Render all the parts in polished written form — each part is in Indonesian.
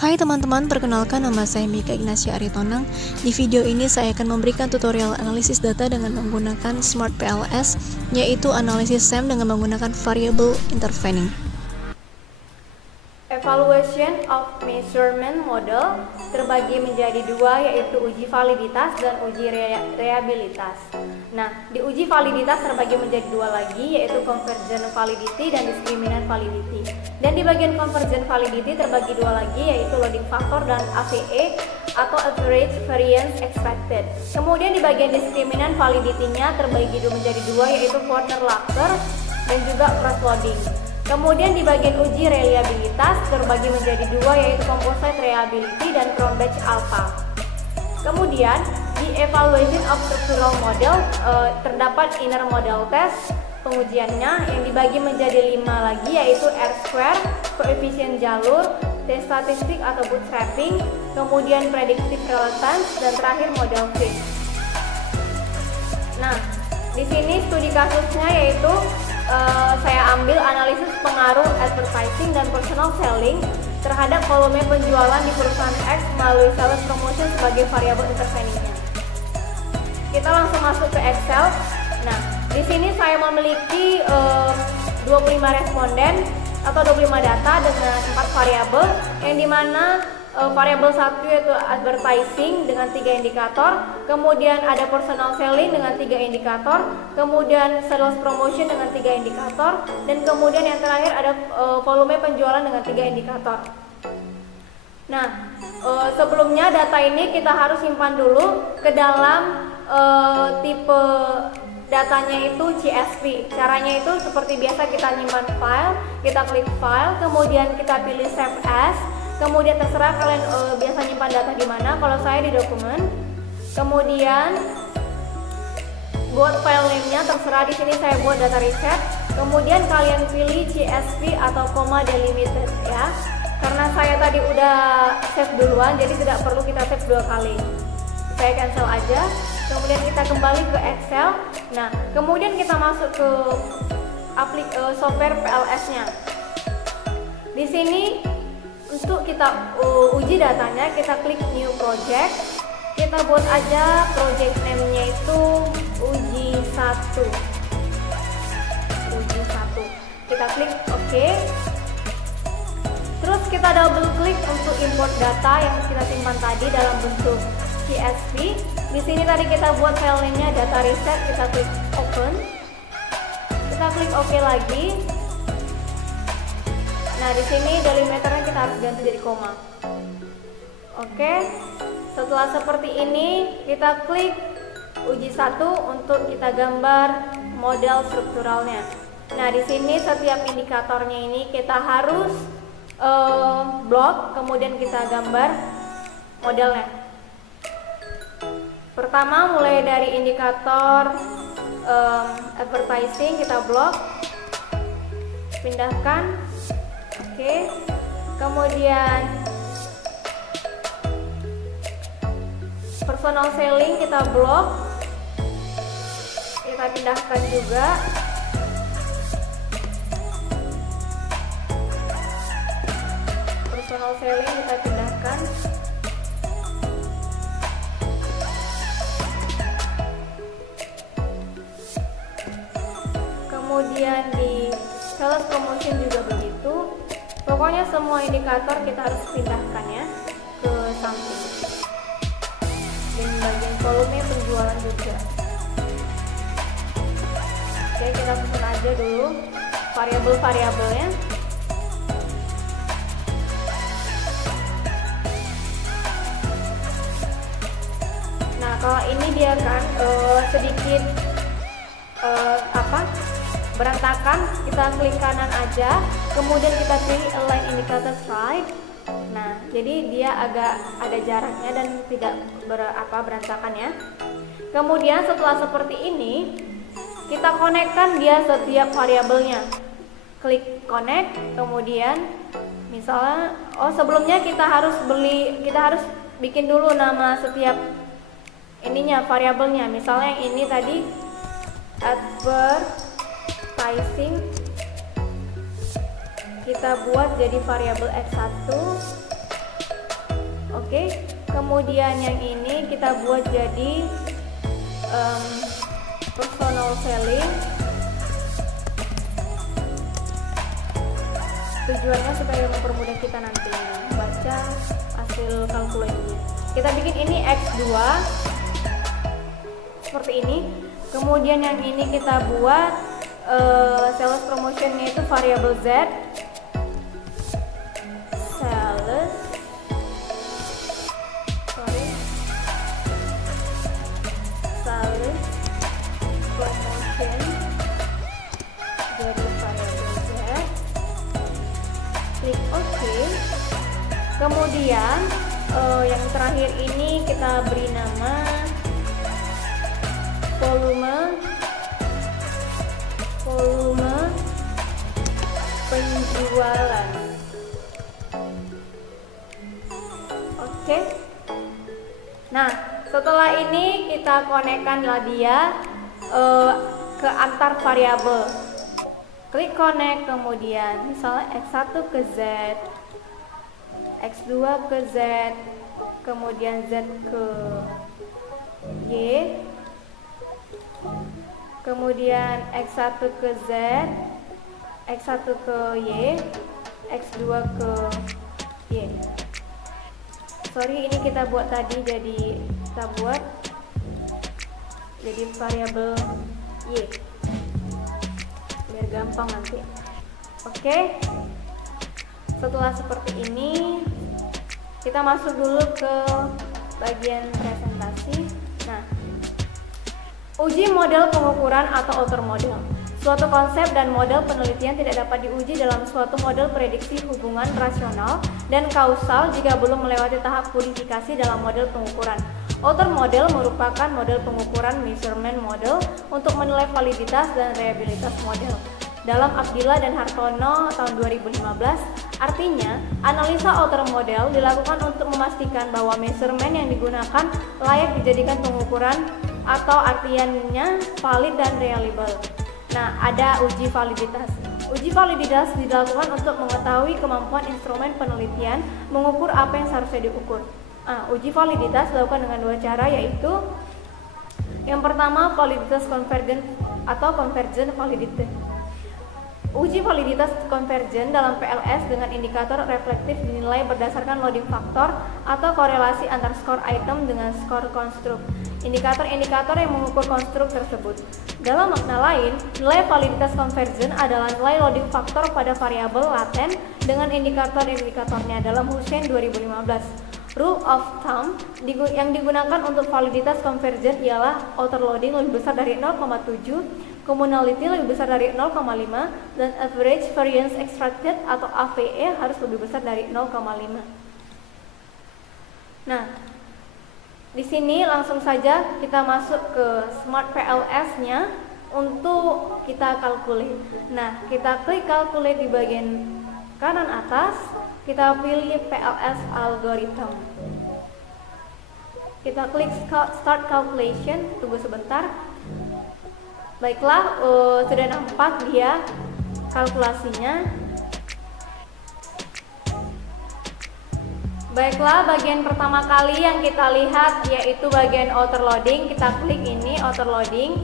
Hai teman-teman, perkenalkan nama saya Mika Ignacia Aritonang. Di video ini saya akan memberikan tutorial analisis data dengan menggunakan Smart PLS, yaitu analisis SEM dengan menggunakan Variable Intervening. Evaluation of Measurement Model terbagi menjadi dua, yaitu uji validitas dan uji reliabilitas. Nah, di uji validitas terbagi menjadi dua lagi, yaitu Convergent Validity dan Discriminant Validity. Dan di bagian Convergent Validity terbagi dua lagi, yaitu Loading Factor dan AVE atau Average Variance Expected. Kemudian di bagian Discriminant Validity-nya terbagi menjadi dua, yaitu Warner-Lacter dan juga Cross-Loading. Kemudian di bagian uji reliabilitas terbagi menjadi dua, yaitu Composite Reliability dan Cronbach Alpha. Kemudian di Evaluation of Structural Model terdapat Inner Model Test pengujiannya yang dibagi menjadi 5 lagi, yaitu R-square, koefisien jalur, tes statistik atau bootstrapping, kemudian predictive relevance, dan terakhir model fit. Nah, di sini studi kasusnya yaitu saya ambil analisis pengaruh advertising dan personal selling terhadap volume penjualan di perusahaan X melalui sales promotion sebagai variabel interveningnya. Kita langsung masuk ke Excel. Nah, di sini saya memiliki 25 responden atau 25 data dengan 4 variabel, yang dimana variabel 1 yaitu advertising dengan 3 indikator, kemudian ada personal selling dengan 3 indikator, kemudian sales promotion dengan 3 indikator, dan kemudian yang terakhir ada volume penjualan dengan 3 indikator. Nah, sebelumnya data ini kita harus simpan dulu ke dalam tipe datanya itu CSV. Caranya itu seperti biasa, kita nyimpan file, kita klik file, kemudian kita pilih save as. Kemudian terserah kalian biasa nyimpan data di mana. Kalau saya di dokumen. Kemudian buat file name-nya terserah, di sini saya buat data reset. Kemudian kalian pilih CSV atau comma delimited ya. Karena saya tadi udah save duluan, jadi tidak perlu kita save 2 kali. Saya cancel aja. Kemudian kita kembali ke Excel. Nah, kemudian kita masuk ke software PLS-nya. Di sini untuk kita uji datanya, kita klik new project. Kita buat aja project name-nya itu uji 1. Uji 1. Kita klik OK. Terus kita double klik untuk import data yang kita simpan tadi dalam bentuk CSV. Di sini tadi kita buat file name-nya data reset, kita klik open. Kita klik OK lagi. Nah, di sini delimiternya kita harus ganti jadi koma. Oke. Setelah seperti ini, kita klik uji 1 untuk kita gambar model strukturalnya. Nah, di sini setiap indikatornya ini kita harus blok, kemudian kita gambar modelnya. Pertama mulai dari indikator advertising kita blok, pindahkan. Oke. Kemudian personal selling kita blok, kita pindahkan juga. Personal selling kita pindahkan. Kemudian di sales promotion juga begitu. Pokoknya semua indikator kita harus pindahkan ya ke samping. Dan bagian volume penjualan juga. Oke, kita susun aja dulu variabel-variabelnya. Nah, kalau ini dia kan sedikit berantakan, kita klik kanan aja, kemudian kita pilih align indicator right. Nah, jadi dia agak ada jaraknya dan tidak berantakan ya. Kemudian setelah seperti ini, kita konekkan dia setiap variabelnya. Klik connect, kemudian misalnya sebelumnya kita harus bikin dulu nama setiap ininya, variabelnya. Misalnya yang ini tadi advertising, kita buat jadi variabel X1. Kemudian yang ini kita buat jadi personal selling. Tujuannya supaya mempermudah kita nanti baca hasil kalkulasinya. Kita bikin ini X2 seperti ini. Kemudian yang ini kita buat sales promotionnya itu variable Z. Sales promotion jadi variable Z. Klik OK. Kemudian yang terakhir ini kita beri nama volume penjualan. Oke. Nah, setelah ini kita konekkanlah dia ke antar variabel. Klik connect, kemudian misalnya X1 ke Z, X2 ke Z, kemudian Z ke Y, kemudian X1 ke Z, X1 ke Y, X2 ke Y. Sorry, ini kita buat tadi, jadi kita buat jadi variabel Y biar gampang nanti. Oke, setelah seperti ini kita masuk dulu ke bagian presentasi. Nah, uji model pengukuran atau outer model. Suatu konsep dan model penelitian tidak dapat diuji dalam suatu model prediksi hubungan rasional dan kausal jika belum melewati tahap purifikasi dalam model pengukuran. Outer model merupakan model pengukuran measurement model untuk menilai validitas dan reliabilitas model. Dalam Abdillah dan Hartono tahun 2015, artinya analisa outer model dilakukan untuk memastikan bahwa measurement yang digunakan layak dijadikan pengukuran atau artiannya valid dan reliable. Nah, ada uji validitas. Uji validitas dilakukan untuk mengetahui kemampuan instrumen penelitian mengukur apa yang seharusnya diukur. Uji validitas dilakukan dengan dua cara, yaitu yang pertama validitas konvergen atau convergent validity. Uji validitas konvergen dalam PLS dengan indikator reflektif dinilai berdasarkan loading faktor atau korelasi antar skor item dengan skor konstruk. Indikator-indikator yang mengukur konstruk tersebut. Dalam makna lain, nilai validitas konvergen adalah nilai loading faktor pada variabel laten dengan indikator-indikatornya dalam Hussein 2015. Rule of thumb yang digunakan untuk validitas konvergen ialah outer loading lebih besar dari 0,7, commonality lebih besar dari 0,5, dan average variance extracted atau AVE harus lebih besar dari 0,5. Nah, di sini langsung saja kita masuk ke Smart PLS-nya untuk kita calculate. Nah, kita klik calculate di bagian kanan atas. Kita pilih PLS algorithm. Kita klik start calculation, tunggu sebentar. Baiklah, sudah nampak dia kalkulasinya. Baiklah, bagian pertama kali yang kita lihat yaitu bagian outer loading. Kita klik ini outer loading.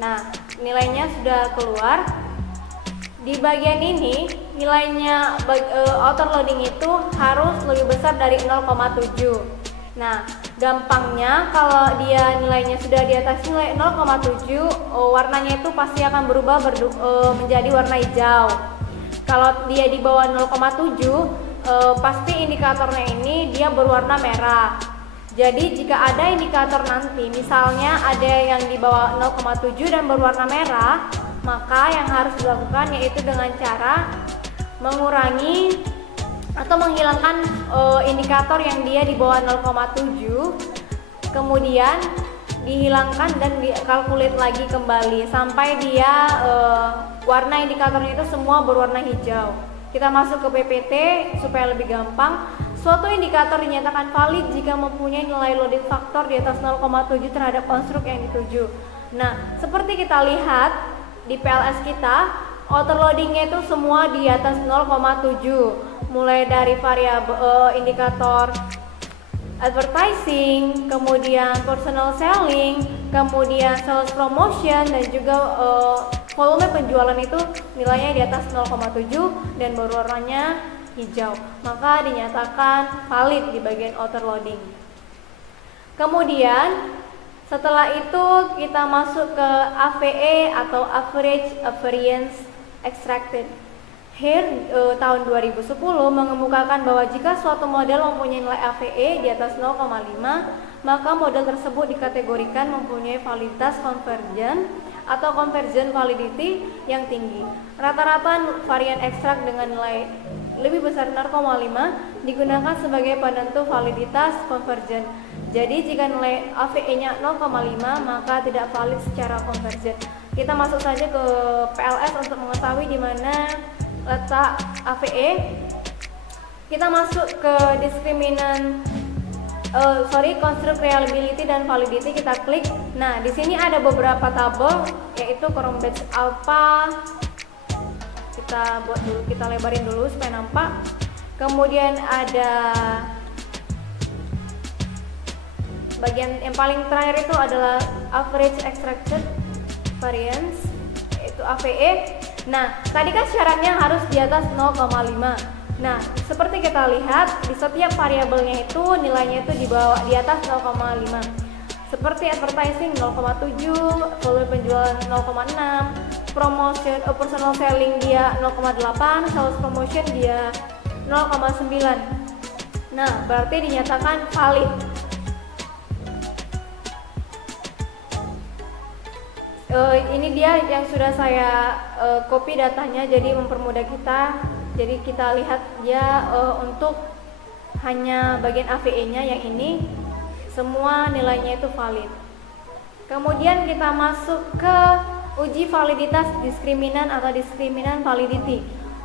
Nah, nilainya sudah keluar. Di bagian ini nilainya outer loading itu harus lebih besar dari 0,7. Nah, gampangnya kalau dia nilainya sudah di atas nilai 0,7, warnanya itu pasti akan berubah menjadi warna hijau. Kalau dia di bawah 0,7, pasti indikatornya ini dia berwarna merah. Jadi jika ada indikator nanti, misalnya ada yang di bawah 0,7 dan berwarna merah, maka yang harus dilakukan yaitu dengan cara mengurangi atau menghilangkan indikator yang dia di bawah 0,7, kemudian dihilangkan dan dikalkulit lagi kembali sampai dia warna indikatornya itu semua berwarna hijau. Kita masuk ke PPT supaya lebih gampang. Suatu indikator dinyatakan valid jika mempunyai nilai loading faktor di atas 0,7 terhadap konstruk yang dituju. Nah, seperti kita lihat di PLS kita, outer loadingnya itu semua di atas 0,7, mulai dari variabel indikator advertising, kemudian personal selling, kemudian sales promotion, dan juga volume penjualan itu nilainya di atas 0,7 dan berwarnanya hijau, maka dinyatakan valid di bagian outer loading. Kemudian setelah itu kita masuk ke AVE atau Average Variance Extracted. Here tahun 2010 mengemukakan bahwa jika suatu model mempunyai nilai AVE di atas 0,5, maka model tersebut dikategorikan mempunyai validitas convergent atau convergent validity yang tinggi. Rata-rata varian ekstrak dengan nilai lebih besar 0,5 digunakan sebagai penentu validitas convergent. Jadi jika nilai AVE-nya 0,5 maka tidak valid secara convergent. Kita masuk saja ke PLS untuk mengetahui di mana letak AVE. Kita masuk ke diskriminan construct reliability dan validity, kita klik. Nah, di sini ada beberapa tabel yaitu Cronbach's alpha. Kita buat dulu, kita lebarin dulu supaya nampak. Kemudian ada bagian yang paling terakhir itu adalah average extracted variance, yaitu AVE. Nah, tadi kan syaratnya harus di atas 0,5. Nah, seperti kita lihat di setiap variabelnya itu nilainya itu di atas 0,5. Seperti advertising 0,7, volume penjualan 0,6, promotion personal selling dia 0,8, sales promotion dia 0,9. Nah, berarti dinyatakan valid. Ini dia yang sudah saya copy datanya, jadi mempermudah kita. Jadi kita lihat ya untuk hanya bagian AVE-nya yang ini semua nilainya itu valid. Kemudian kita masuk ke uji validitas diskriminan atau diskriminan validity.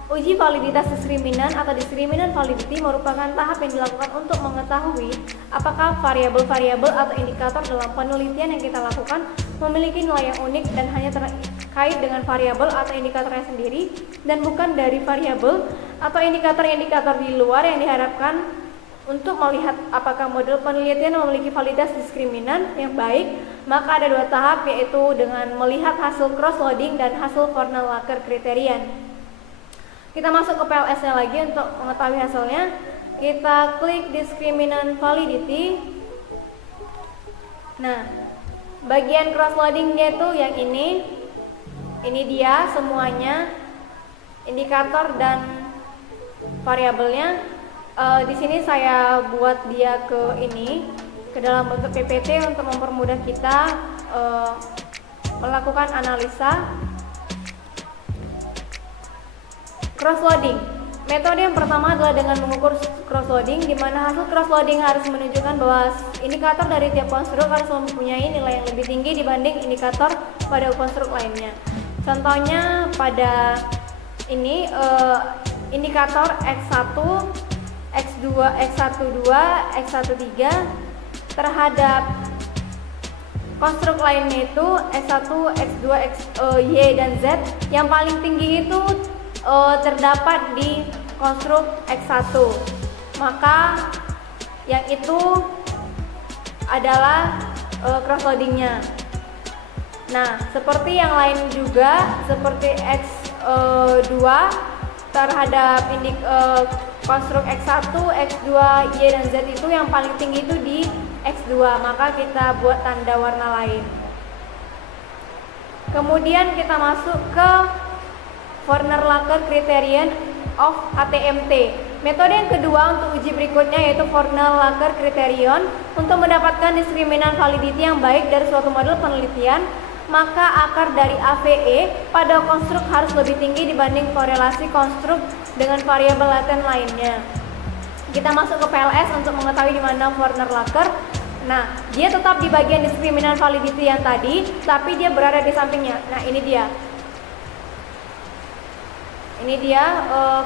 Uji validitas diskriminan atau diskriminan validity merupakan tahap yang dilakukan untuk mengetahui apakah variabel-variabel atau indikator dalam penelitian yang kita lakukan memiliki nilai yang unik dan hanya terkait dengan variabel atau indikatornya sendiri dan bukan dari variabel atau indikator-indikator di luar yang diharapkan untuk melihat apakah model penelitian memiliki validitas diskriminan yang baik. Maka ada dua tahap, yaitu dengan melihat hasil cross-loading dan hasil Fornell-Laker criterion. Kita masuk ke PLS-nya lagi untuk mengetahui hasilnya. Kita klik discriminant validity. Nah, bagian cross-loading-nya itu yang ini. Ini dia semuanya, indikator dan variabelnya. Di sini saya buat dia ke dalam bentuk PPT untuk mempermudah kita melakukan analisa. Cross-loading. Metode yang pertama adalah dengan mengukur cross-loading, di mana hasil cross-loading harus menunjukkan bahwa indikator dari tiap konstruk harus mempunyai nilai yang lebih tinggi dibanding indikator pada konstruk lainnya. Contohnya pada ini indikator X1, X2, X12, X13 terhadap konstruk lainnya itu X1, X2, Y dan Z. Yang paling tinggi itu terdapat di konstruk X1, maka yang itu adalah cross-loadingnya. Nah, seperti yang lain juga, seperti X2 terhadap konstruk X1, X2, Y dan Z itu yang paling tinggi itu di X2, maka kita buat tanda warna lain. Kemudian kita masuk ke Fornell-Laker criterion of ATMT. Metode yang kedua untuk uji berikutnya yaitu Fornell-Laker criterion. Untuk mendapatkan diskriminan validity yang baik dari suatu model penelitian, maka akar dari AVE pada konstruk harus lebih tinggi dibanding korelasi konstruk dengan variabel laten lainnya. Kita masuk ke PLS untuk mengetahui di mana Fornell-Laker. Nah, dia tetap di bagian diskriminan validity yang tadi, tapi dia berada di sampingnya. Nah, ini dia. Ini dia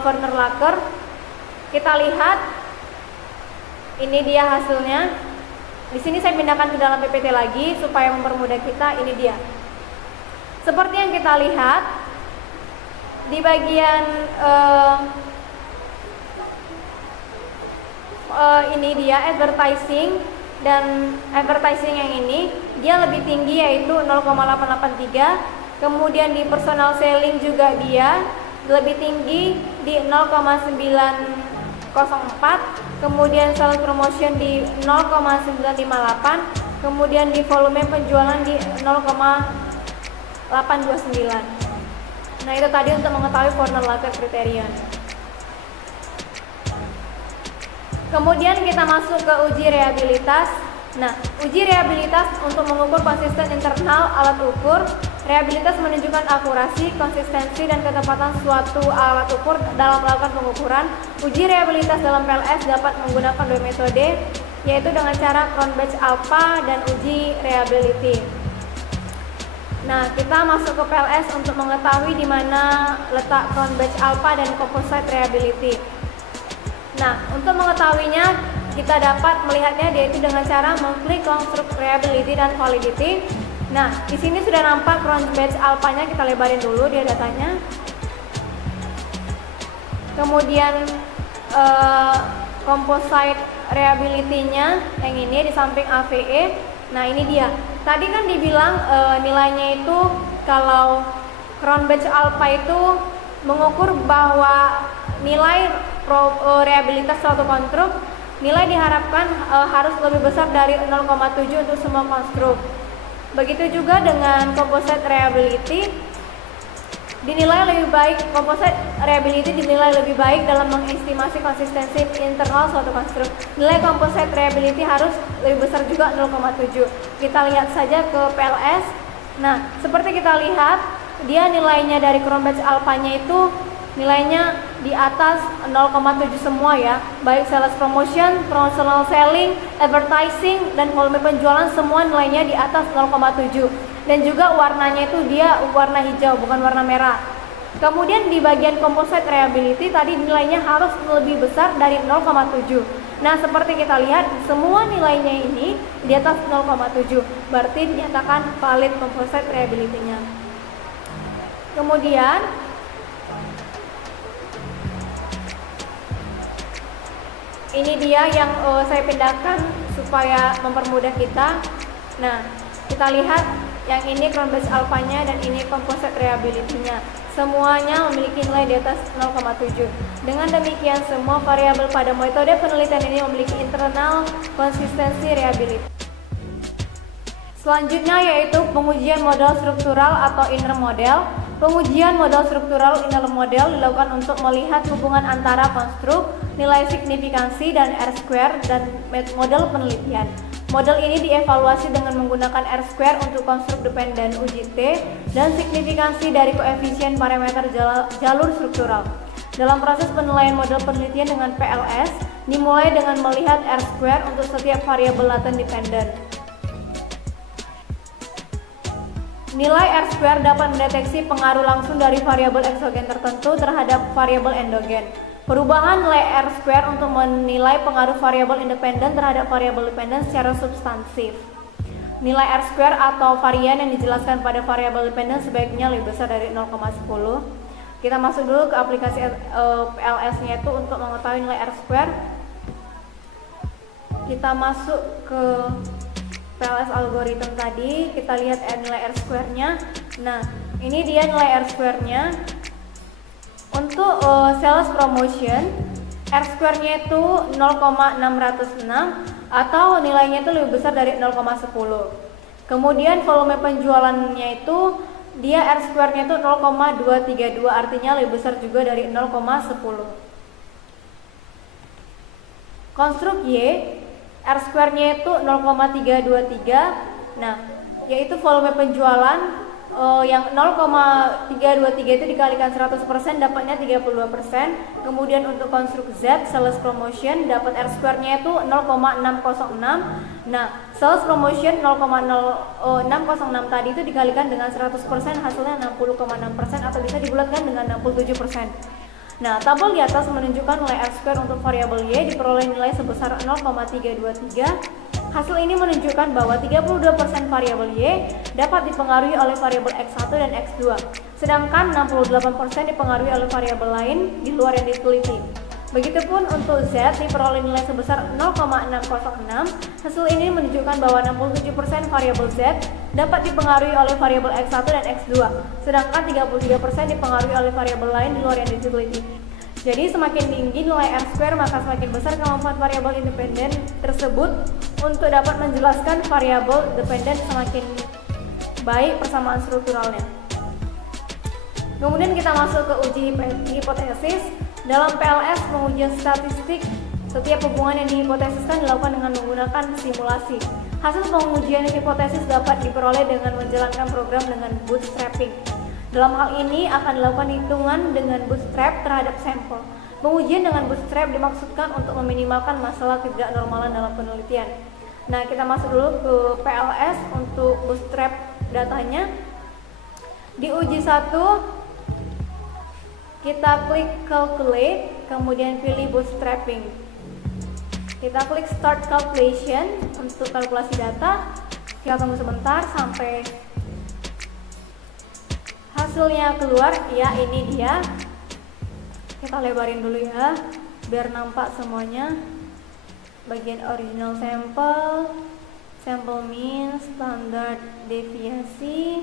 Fornell-Laker. Kita lihat, ini dia hasilnya. Di sini saya pindahkan ke dalam PPT lagi supaya mempermudah kita. Ini dia. Seperti yang kita lihat di bagian ini dia advertising, dan advertising yang ini dia lebih tinggi yaitu 0,883. Kemudian di personal selling juga dia lebih tinggi di 0,904. Kemudian sales promotion di 0,958. Kemudian di volume penjualan di 0,829. Nah, itu tadi untuk mengetahui corner lager kriteria. Kemudian kita masuk ke uji reliabilitas. Nah, uji reliabilitas untuk mengukur konsisten internal alat ukur. Reliabilitas menunjukkan akurasi, konsistensi, dan ketepatan suatu alat ukur dalam melakukan pengukuran. Uji reliabilitas dalam PLS dapat menggunakan dua metode, yaitu dengan cara Cronbach Alpha dan uji reliability. Nah, kita masuk ke PLS untuk mengetahui di mana letak Cronbach Alpha dan composite reliability. Nah, untuk mengetahuinya kita dapat melihatnya yaitu dengan cara mengklik konstruk reliability dan validity. Nah, di sini sudah nampak Cronbach Alpha-nya, kita lebarin dulu dia datanya. Kemudian composite reliability-nya yang ini di samping AVE. Nah, ini dia. Tadi kan dibilang nilainya itu kalau Cronbach Alpha itu mengukur bahwa nilai reliabilitas suatu konstruk, nilai diharapkan harus lebih besar dari 0,7 untuk semua konstruk. Begitu juga dengan composite reliability, dinilai lebih baik, composite reliability dinilai lebih baik dalam mengestimasi konsistensi internal suatu konstruk. Nilai composite reliability harus lebih besar juga 0,7. Kita lihat saja ke PLS. Nah, seperti kita lihat, dia nilainya dari Cronbach Alpha-nya itu nilainya di atas 0,7 semua ya. Baik sales promotion, personal selling, advertising, dan volume penjualan semua nilainya di atas 0,7. Dan juga warnanya itu dia warna hijau, bukan warna merah. Kemudian di bagian composite reliability tadi nilainya harus lebih besar dari 0,7. Nah, seperti kita lihat semua nilainya ini di atas 0,7, berarti dinyatakan valid composite reliability-nya. Kemudian ini dia yang saya pindahkan supaya mempermudah kita. Nah, kita lihat yang ini Cronbach Alpha-nya dan ini composite reliability-nya. Semuanya memiliki nilai di atas 0,7. Dengan demikian, semua variabel pada metode penelitian ini memiliki internal konsistensi reliability. Selanjutnya yaitu pengujian model struktural atau inner model. Pengujian model struktural inner model dilakukan untuk melihat hubungan antara konstruk, nilai signifikansi, dan R-square dan model penelitian. Model ini dievaluasi dengan menggunakan R-square untuk konstruk dependen UJT dan signifikansi dari koefisien parameter jalur struktural. Dalam proses penilaian model penelitian dengan PLS, dimulai dengan melihat R-square untuk setiap variabel laten dependen. Nilai R-square dapat mendeteksi pengaruh langsung dari variabel eksogen tertentu terhadap variabel endogen. Perubahan nilai R-square untuk menilai pengaruh variabel independen terhadap variabel dependen secara substansif. Nilai R-square atau varian yang dijelaskan pada variabel dependen sebaiknya lebih besar dari 0,10. Kita masuk dulu ke aplikasi PLS-nya itu untuk mengetahui nilai R-square. Kita masuk ke PLS algorithm tadi, kita lihat nilai R-square-nya. Nah, ini dia nilai R-square-nya. Untuk sales promotion, R-square-nya itu 0,606 atau nilainya itu lebih besar dari 0,10. Kemudian volume penjualannya itu dia R-square-nya itu 0,232, artinya lebih besar juga dari 0,10. Konstruk Y, R-square-nya itu 0,323. Nah, yaitu volume penjualan yang 0,323 itu dikalikan 100% dapatnya 32%. Kemudian untuk konstruk Z, sales promotion, dapat R-square-nya itu 0,606. Nah, sales promotion 0,0606 tadi itu dikalikan dengan 100%, hasilnya 60,6% atau bisa dibulatkan dengan 67%. Nah, tabel di atas menunjukkan nilai R-square untuk variabel Y diperoleh nilai sebesar 0,323. Hasil ini menunjukkan bahwa 32% variabel Y dapat dipengaruhi oleh variabel X1 dan X2, sedangkan 68% dipengaruhi oleh variabel lain di luar yang diteliti. Begitupun untuk Z diperoleh nilai sebesar 0,606. Hasil ini menunjukkan bahwa 67% variabel Z dapat dipengaruhi oleh variabel X1 dan X2, sedangkan 33% dipengaruhi oleh variabel lain di luar yang diteliti. Jadi semakin tinggi nilai R2, maka semakin besar kemampuan variabel independen tersebut untuk dapat menjelaskan variabel dependen, semakin baik persamaan strukturalnya. Kemudian kita masuk ke uji hipotesis. Dalam PLS pengujian statistik, setiap hubungan yang dihipotesiskan dilakukan dengan menggunakan simulasi. Hasil pengujian hipotesis dapat diperoleh dengan menjalankan program dengan bootstrapping. Dalam hal ini akan dilakukan hitungan dengan bootstrap terhadap sampel. Pengujian dengan bootstrap dimaksudkan untuk meminimalkan masalah ketidaknormalan dalam penelitian. Nah, kita masuk dulu ke PLS untuk bootstrap datanya. Di uji 1 kita klik calculate, kemudian pilih bootstrapping. Kita klik start calculation untuk kalkulasi data. Kita tunggu sebentar sampai hasilnya keluar. Ya, ini dia. Kita lebarin dulu ya, biar nampak semuanya. Bagian original sampel, sampel mean, standar deviasi.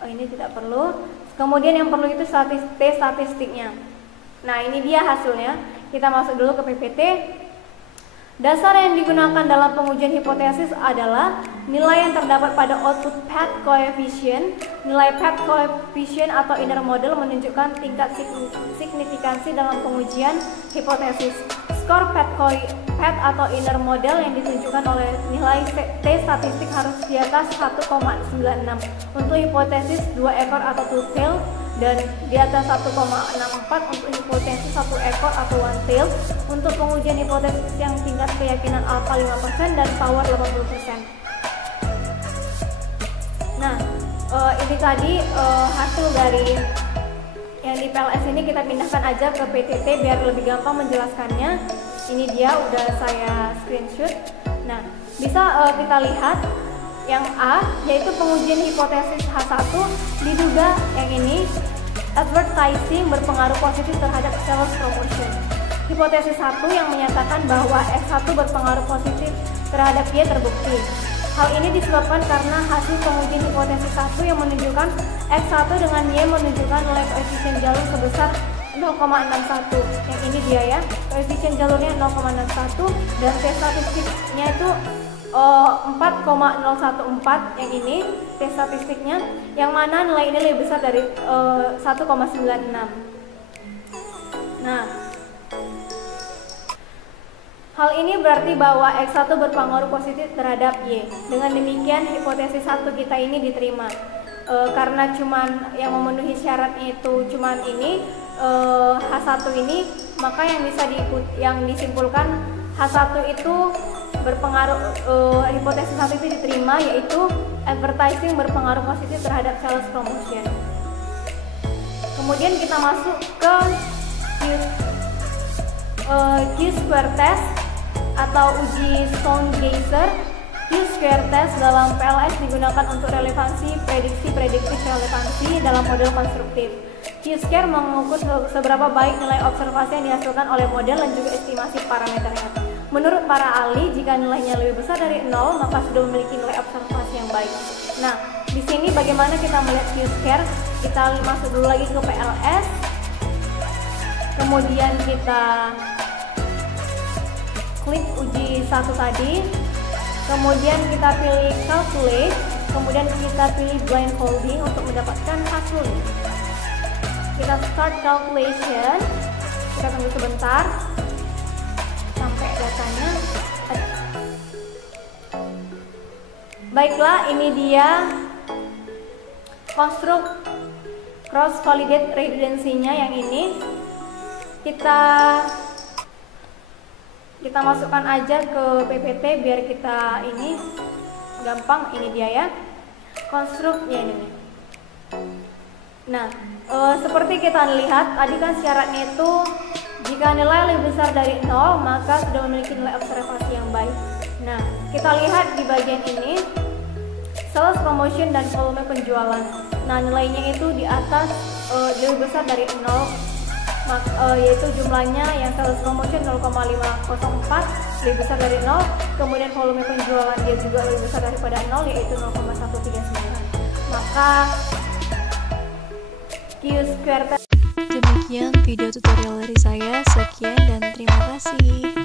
Oh, ini tidak perlu. Kemudian yang perlu itu statistiknya. Nah, ini dia hasilnya. Kita masuk dulu ke PPT. Dasar yang digunakan dalam pengujian hipotesis adalah nilai yang terdapat pada output path coefficient. Nilai path coefficient atau inner model menunjukkan tingkat signifikansi dalam pengujian hipotesis. Skor path atau inner model yang ditunjukkan oleh nilai T statistik harus di atas 1,96 untuk hipotesis 2 ekor atau two tail, dan di atas 1,64 untuk hipotesis 1 ekor atau one tail. Untuk pengujian hipotesis yang tingkat keyakinan alpha 5% dan power 80%. Nah, ini tadi hasil dari yang di PLS ini. Kita pindahkan aja ke PTT biar lebih gampang menjelaskannya. Ini dia udah saya screenshot. Nah, bisa kita lihat yang A, yaitu pengujian hipotesis H1 diduga yang ini advertising berpengaruh positif terhadap sales promotion. Hipotesis 1 yang menyatakan bahwa X1 berpengaruh positif terhadap Y terbukti. Hal ini disebabkan karena hasil pengujian hipotesis 1 yang menunjukkan X1 dengan Y menunjukkan nilai koefisien jalur sebesar 0,61. Yang ini dia ya, koefisien jalurnya 0,61 dan T statistiknya itu 4,014. Yang ini T statistiknya, yang mana nilai ini lebih besar dari 1,96. Nah, hal ini berarti bahwa X1 berpengaruh positif terhadap Y. Dengan demikian hipotesis 1 kita ini diterima. Karena cuman yang memenuhi syaratnya itu cuman ini H1 ini, maka yang disimpulkan H1 itu berpengaruh, hipotesis 1 itu diterima, yaitu advertising berpengaruh positif terhadap sales promotion. Kemudian kita masuk ke Q-square test atau uji Stone-Geiser. Q-square test dalam PLS digunakan untuk relevansi prediksi relevansi dalam model konstruktif. Q-square mengukur seberapa baik nilai observasi yang dihasilkan oleh model dan juga estimasi parameternya. Menurut para ahli, jika nilainya lebih besar dari 0, maka sudah memiliki nilai observasi yang baik. Nah, di sini bagaimana kita melihat Q-square? Kita masuk dulu lagi ke PLS. Kemudian kita klik uji 1 tadi. Kemudian kita pilih calculate, kemudian kita pilih blindfolding untuk mendapatkan hasilnya. Kita start calculation, kita tunggu sebentar sampai datanya. Baiklah, ini dia konstruk cross validate redundancy-nya yang ini. Kita masukkan aja ke PPT biar kita ini gampang. Ini dia ya konstruknya ini. Nah, seperti kita lihat tadi kan syaratnya itu jika nilai lebih besar dari 0 maka sudah memiliki nilai observasi yang baik. Nah, kita lihat di bagian ini sales promotion dan volume penjualan. Nah, nilainya itu di atas lebih besar dari 0 yaitu jumlahnya yang sales promotion 0,504 lebih besar dari 0, kemudian volume penjualan dia juga lebih besar daripada 0 yaitu 0,139. Maka Q square. Demikian video tutorial dari saya, sekian dan terima kasih.